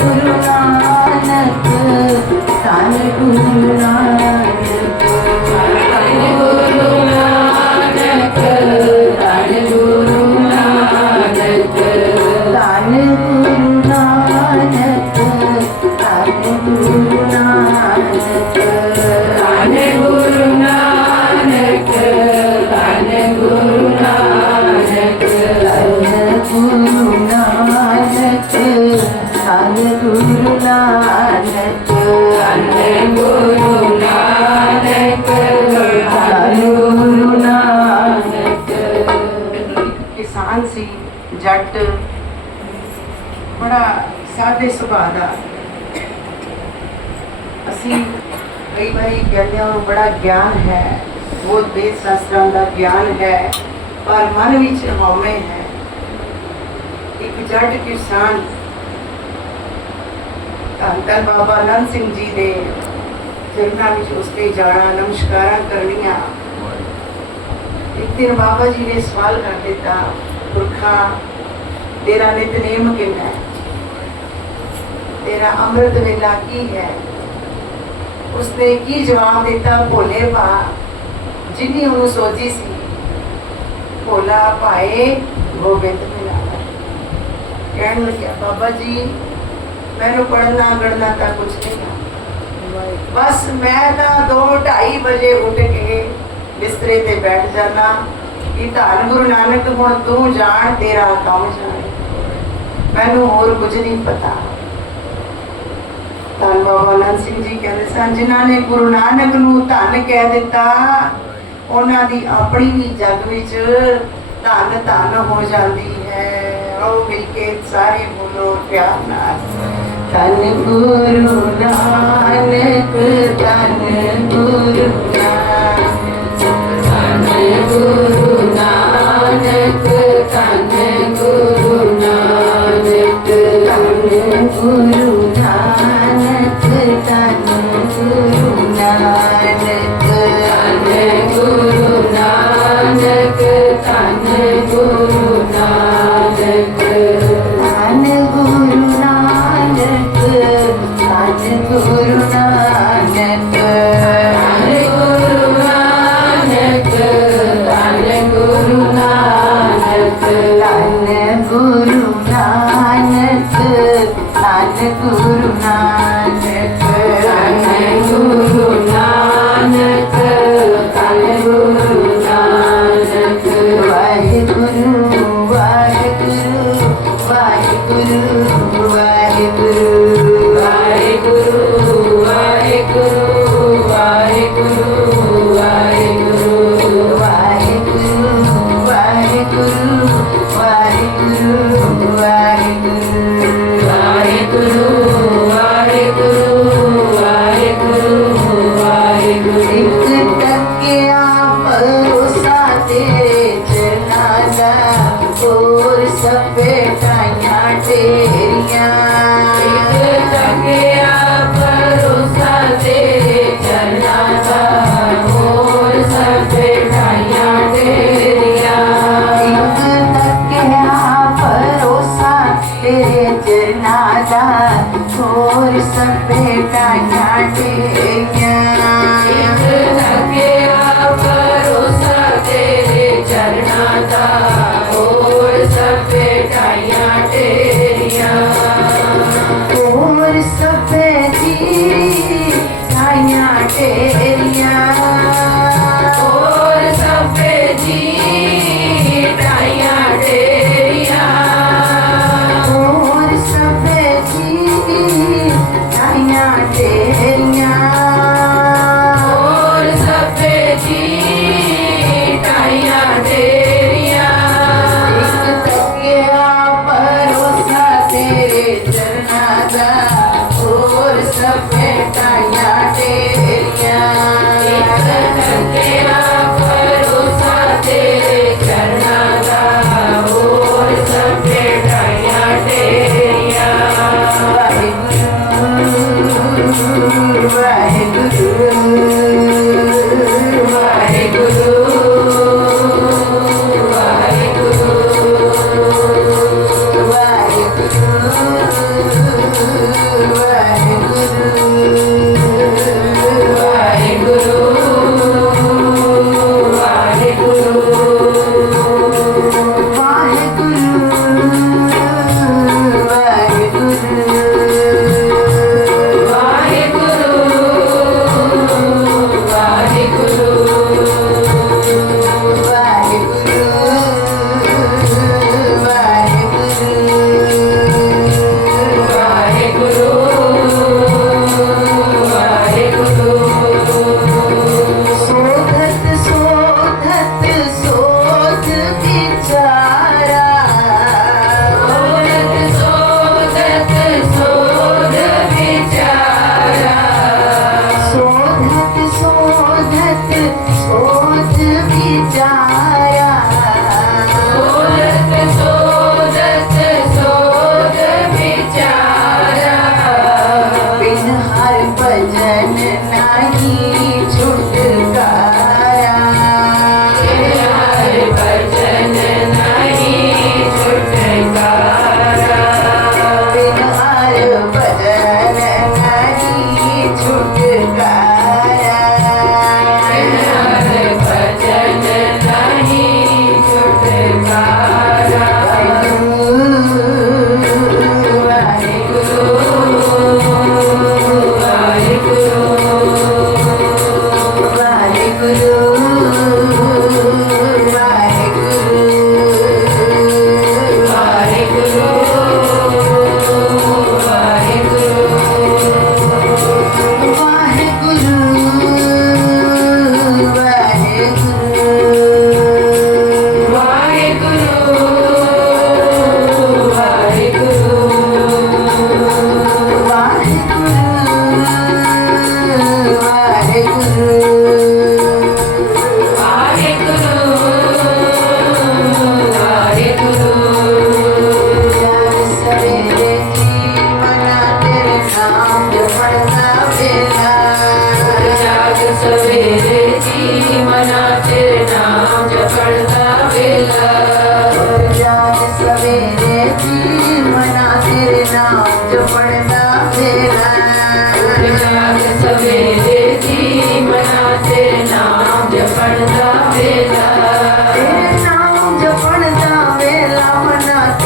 Guru Nanak, Tan Guru ਜੱਟ ਬੜਾ ਸਾਦੇ ਸੁਭਾਅ ਦਾ। ਅਸੀਂ ਕਈ ਵਾਰੀ ਕਹਿੰਦੇ ਹਾਂ ਬੜਾ ਗਿਆਨ ਹੈ ਬਹੁਤ ਵੇਦ ਸ਼ਾਸਤਰਾਂ ਦਾ ਗਿਆਨ ਹੈ ਪਰ ਮਨ ਵਿੱਚ ਹਉਮੈ ਹੈ। ਇੱਕ ਜੱਟ ਕਿਸਾਨ ਧੰਨ ਬਾਬਾ ਆਨੰਦ ਸਿੰਘ ਜੀ ਦੇ ਚਰਨਾਂ ਵਿੱਚ ਉਸਤੇ ਜਾਣਾ ਨਮਸਕਾਰਾਂ ਕਰਨੀਆਂ। ਇੱਕ ਦਿਨ ਬਾਬਾ ਜੀ ਨੇ ਸਵਾਲ ਕਰ ਦਿੱਤਾ ਪੁਰਖਾ, ਤੇਰਾ ਨਿਤਨੇਮ ਕਿੰਨਾ ਹੈ? ਤੇਰਾ ਅੰਮ੍ਰਿਤ ਵੇਲਾ ਕੀ ਹੈ? ਉਸਨੇ ਕੀ ਜਵਾਬ ਦਿੱਤਾ? ਭੋਲੇ ਭਾ, ਜਿੰਨੀ ਉਹਨੂੰ ਸੋਚੀ ਸੀ, ਭੋਲਾ ਭਾਏ ਗੋਬਿੰਦ ਮਿਲਾ ਕਹਿਣ ਲੱਗਿਆ, ਬਾਬਾ ਜੀ, ਮੈਨੂੰ ਪੜਨਾ ਗੜਨਾ ਤਾਂ ਕੁਝ ਨਹੀਂ ਬਸ ਮੈਂ ਤਾਂ 2:30 ਵਜੇ ਉੱਠ ਕੇ ਬਿਸਤਰੇ ਤੇ ਬੈਠ ਜਾਣਾ ਕਿ ਧੰਨ ਗੁਰੂ ਨਾਨਕ ਹੁਣ ਤੂੰ ਜਾਣ, ਤੇਰਾ ਕੰਮ ਜਾਣੇ? ਮੈਨੂੰ ਹੋਰ ਕੁਝ ਨਹੀਂ ਪਤਾ। ਧੰਨ ਬਾਬਾ ਆਨੰਦ ਸਿੰਘ ਜੀ ਕਹਿੰਦੇ ਸਨ, ਜਿਨ੍ਹਾਂ ਨੇ ਗੁਰੂ ਨਾਨਕ ਨੂੰ ਧੰਨ ਕਹਿ ਦਿੱਤਾ, ਉਹਨਾਂ ਦੀ ਆਪਣੀ ਵੀ ਜਗ ਵਿੱਚ ਧੰਨ ਧੰਨ ਹੋ ਜਾਂਦੀ ਹੈ। ਆਓ ਮਿਲ ਕੇ ਸਾਰੇ ਬੋਲੋ ਪਿਆਰ ਨਾਲ। ਧੰਨ ਗੁਰੂ ਨਾਨਕ, ਧੰਨ ਗੁਰੂ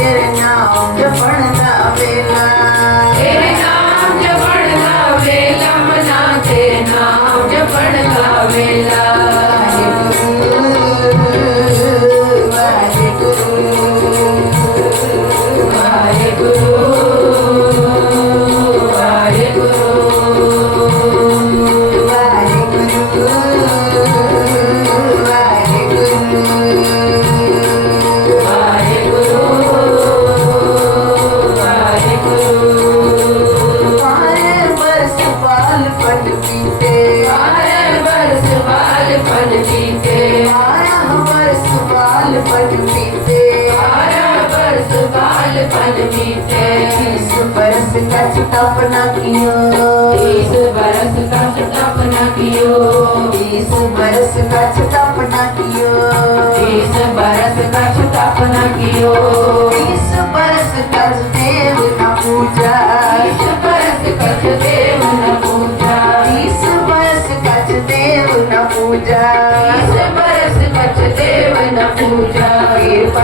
Spirit. बाल फल पीते। हरा बरस बाल फल पीते। तीस बरस का स्थापना कियो। तीस बरस का स्थापना कियो। तीस बरस का स्थापना कियो। तीस बरस का स्थापना कियो। तीस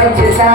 సహాయం చేశారు.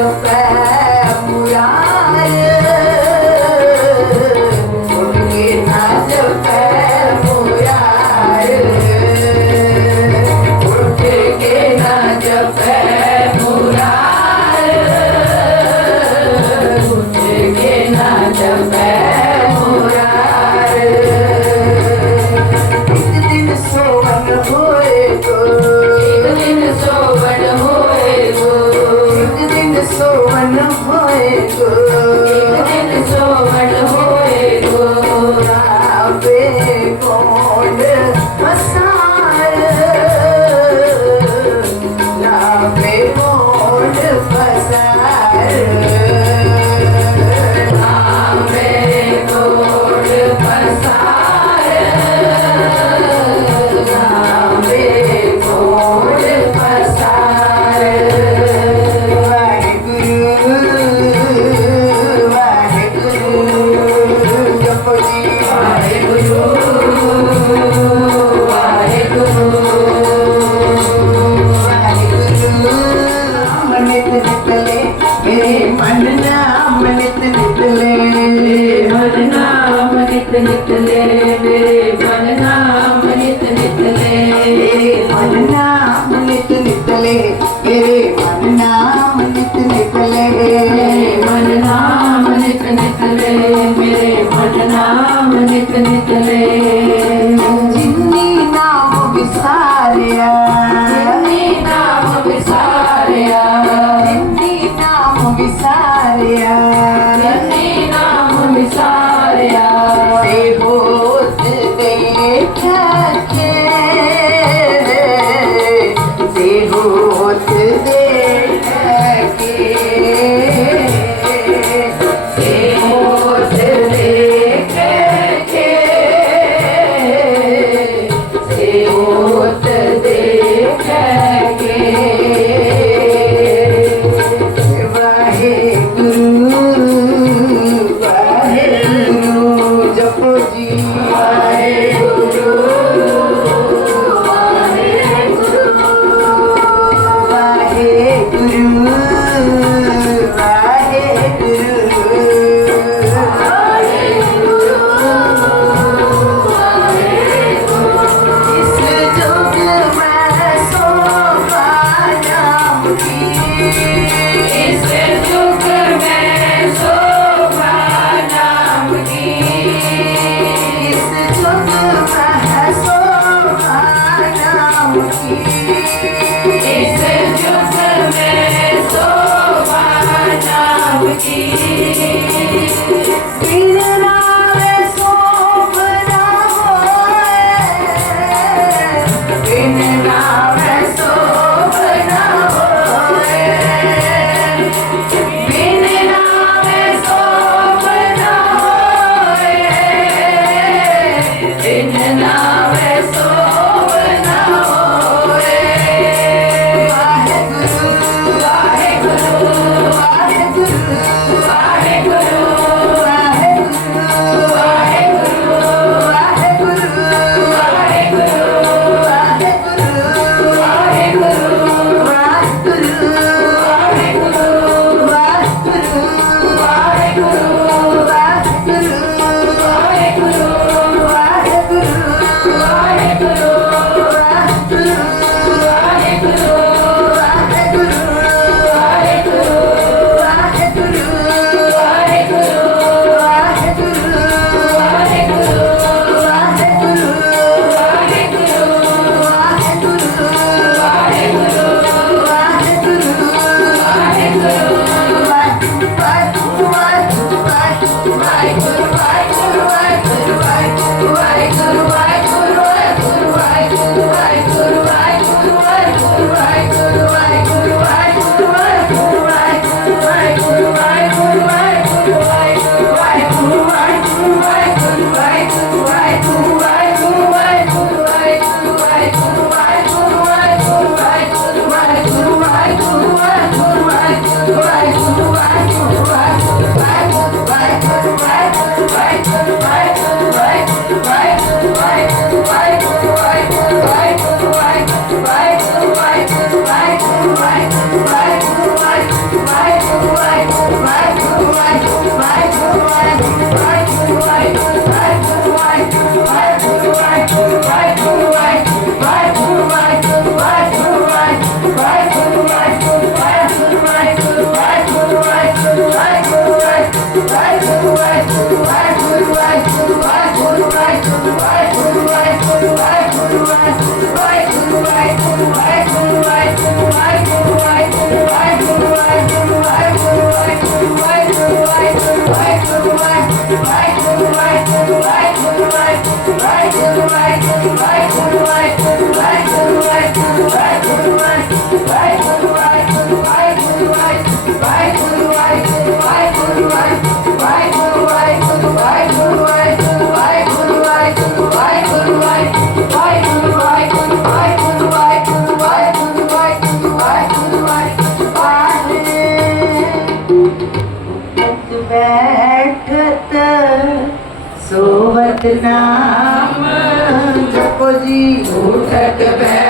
so bad. ਨਾਮ ਜਪੋ ਜੀ ਉਠਤ ਬੈ